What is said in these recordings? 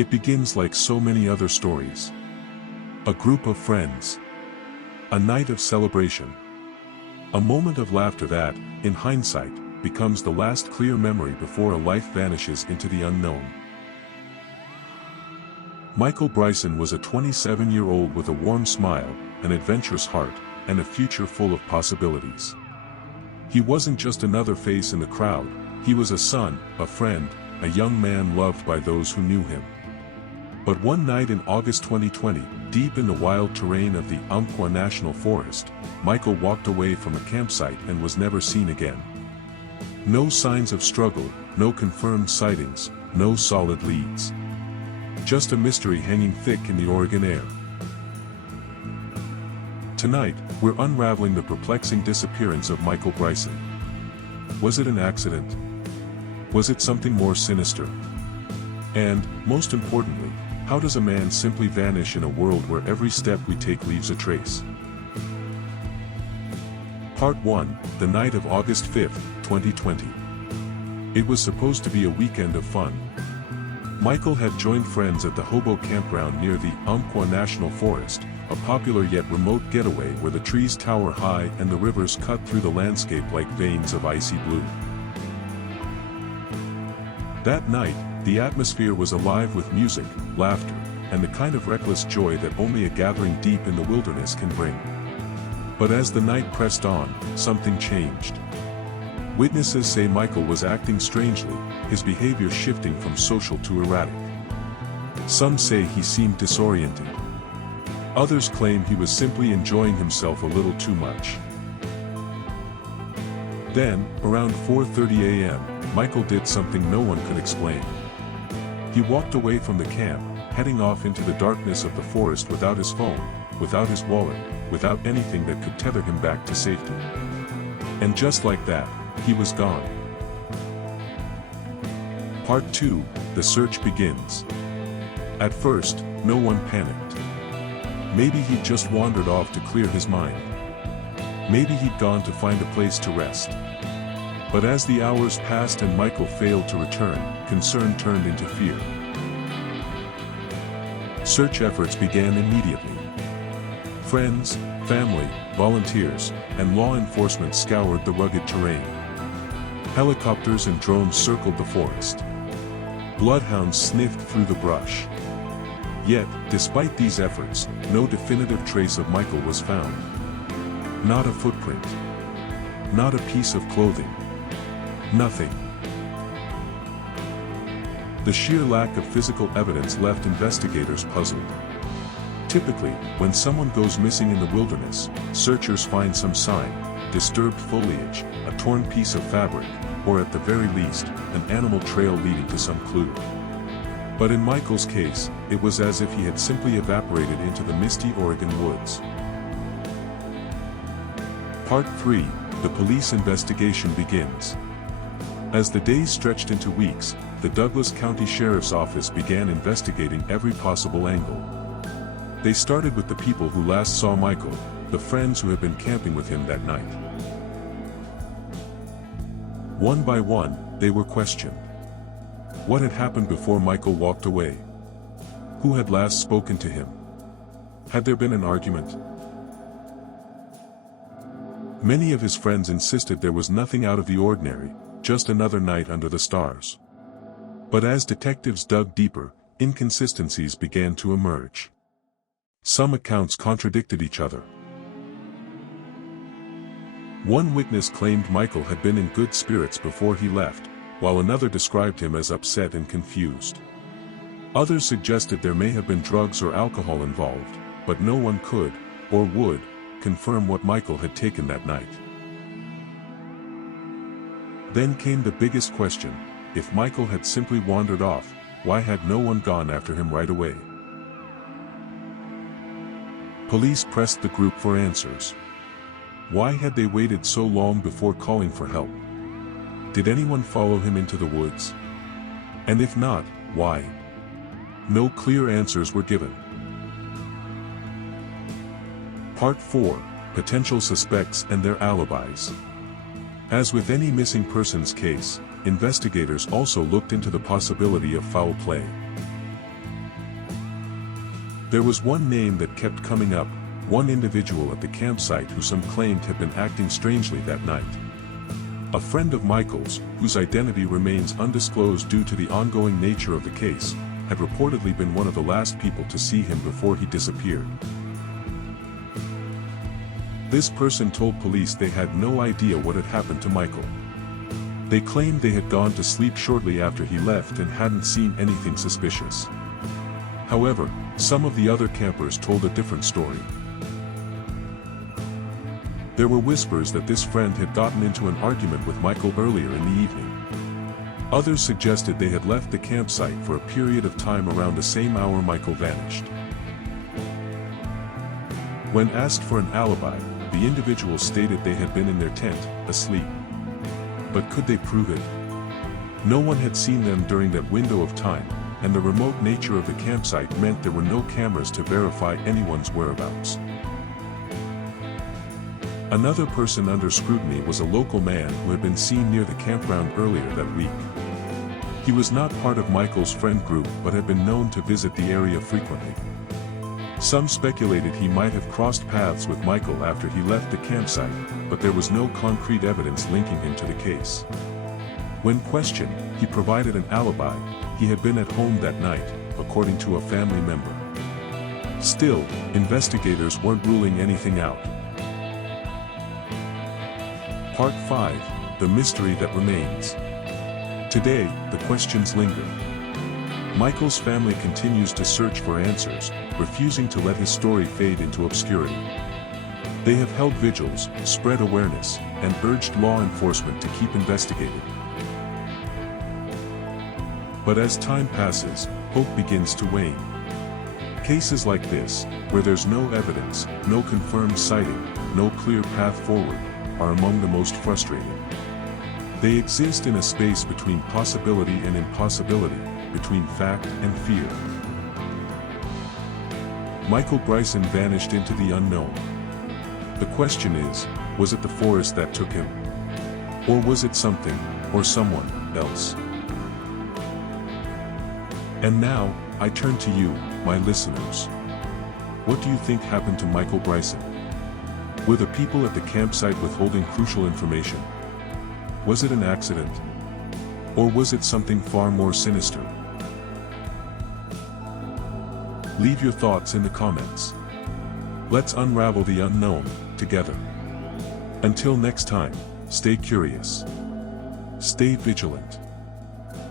It begins like so many other stories. A group of friends. A night of celebration. A moment of laughter that, in hindsight, becomes the last clear memory before a life vanishes into the unknown. Michael Bryson was a 27-year-old with a warm smile, an adventurous heart, and a future full of possibilities. He wasn't just another face in the crowd, he was a son, a friend, a young man loved by those who knew him. But one night in August 2020, deep in the wild terrain of the Umpqua National Forest, Michael walked away from a campsite and was never seen again. No signs of struggle, no confirmed sightings, no solid leads. Just a mystery hanging thick in the Oregon air. Tonight, we're unraveling the perplexing disappearance of Michael Bryson. Was it an accident? Was it something more sinister? And, most importantly, how does a man simply vanish in a world where every step we take leaves a trace? Part 1, the night of August 5, 2020. It was supposed to be a weekend of fun. Michael had joined friends at the Hobo Campground near the Umpqua National Forest, a popular yet remote getaway where the trees tower high and the rivers cut through the landscape like veins of icy blue. That night, the atmosphere was alive with music, laughter, and the kind of reckless joy that only a gathering deep in the wilderness can bring. But as the night pressed on, something changed. Witnesses say Michael was acting strangely, his behavior shifting from social to erratic. Some say he seemed disoriented. Others claim he was simply enjoying himself a little too much. Then, around 4:30 a.m., Michael did something no one could explain. He walked away from the camp, heading off into the darkness of the forest without his phone, without his wallet, without anything that could tether him back to safety. And just like that, he was gone. Part 2, the search begins. At first, no one panicked. Maybe he'd just wandered off to clear his mind. Maybe he'd gone to find a place to rest. But as the hours passed and Michael failed to return, concern turned into fear. Search efforts began immediately. Friends, family, volunteers, and law enforcement scoured the rugged terrain. Helicopters and drones circled the forest. Bloodhounds sniffed through the brush. Yet, despite these efforts, no definitive trace of Michael was found. Not a footprint. Not a piece of clothing. Nothing. The sheer lack of physical evidence left investigators puzzled. Typically, when someone goes missing in the wilderness, searchers find some sign, disturbed foliage, a torn piece of fabric, or at the very least, an animal trail leading to some clue. But in Michael's case, it was as if he had simply evaporated into the misty Oregon woods. Part 3, the police investigation begins. As the days stretched into weeks, the Douglas County Sheriff's Office began investigating every possible angle. They started with the people who last saw Michael, the friends who had been camping with him that night. One by one, they were questioned. What had happened before Michael walked away? Who had last spoken to him? Had there been an argument? Many of his friends insisted there was nothing out of the ordinary, just another night under the stars. But as detectives dug deeper, inconsistencies began to emerge. Some accounts contradicted each other. One witness claimed Michael had been in good spirits before he left, while another described him as upset and confused. Others suggested there may have been drugs or alcohol involved, but no one could, or would, confirm what Michael had taken that night. Then came the biggest question: if Michael had simply wandered off, why had no one gone after him right away? Police pressed the group for answers. Why had they waited so long before calling for help? Did anyone follow him into the woods? And if not, why? No clear answers were given. Part 4, Potential Suspects and Their Alibis. As with any missing persons case, investigators also looked into the possibility of foul play. There was one name that kept coming up, one individual at the campsite who some claimed had been acting strangely that night. A friend of Michael's, whose identity remains undisclosed due to the ongoing nature of the case, had reportedly been one of the last people to see him before he disappeared. This person told police they had no idea what had happened to Michael. They claimed they had gone to sleep shortly after he left and hadn't seen anything suspicious. However, some of the other campers told a different story. There were whispers that this friend had gotten into an argument with Michael earlier in the evening. Others suggested they had left the campsite for a period of time around the same hour Michael vanished. When asked for an alibi, the individuals stated they had been in their tent, asleep. But could they prove it? No one had seen them during that window of time, and the remote nature of the campsite meant there were no cameras to verify anyone's whereabouts. Another person under scrutiny was a local man who had been seen near the campground earlier that week. He was not part of Michael's friend group but had been known to visit the area frequently. Some speculated he might have crossed paths with Michael after he left the campsite, but there was no concrete evidence linking him to the case. When questioned, he provided an alibi. He had been at home that night, according to a family member. Still, investigators weren't ruling anything out. Part 5, The Mystery That Remains. Today, the questions linger. Michael's family continues to search for answers, refusing to let his story fade into obscurity. They have held vigils, spread awareness, and urged law enforcement to keep investigating. But as time passes, hope begins to wane. Cases like this, where there's no evidence, no confirmed sighting, no clear path forward, are among the most frustrating. They exist in a space between possibility and impossibility, between fact and fear. Michael Bryson vanished into the unknown. The question is, was it the forest that took him? Or was it something, or someone, else? And now, I turn to you, my listeners. What do you think happened to Michael Bryson? Were the people at the campsite withholding crucial information? Was it an accident? Or was it something far more sinister? Leave your thoughts in the comments. Let's unravel the unknown, together. Until next time, stay curious. Stay vigilant.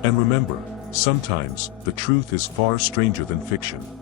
And remember, sometimes, the truth is far stranger than fiction.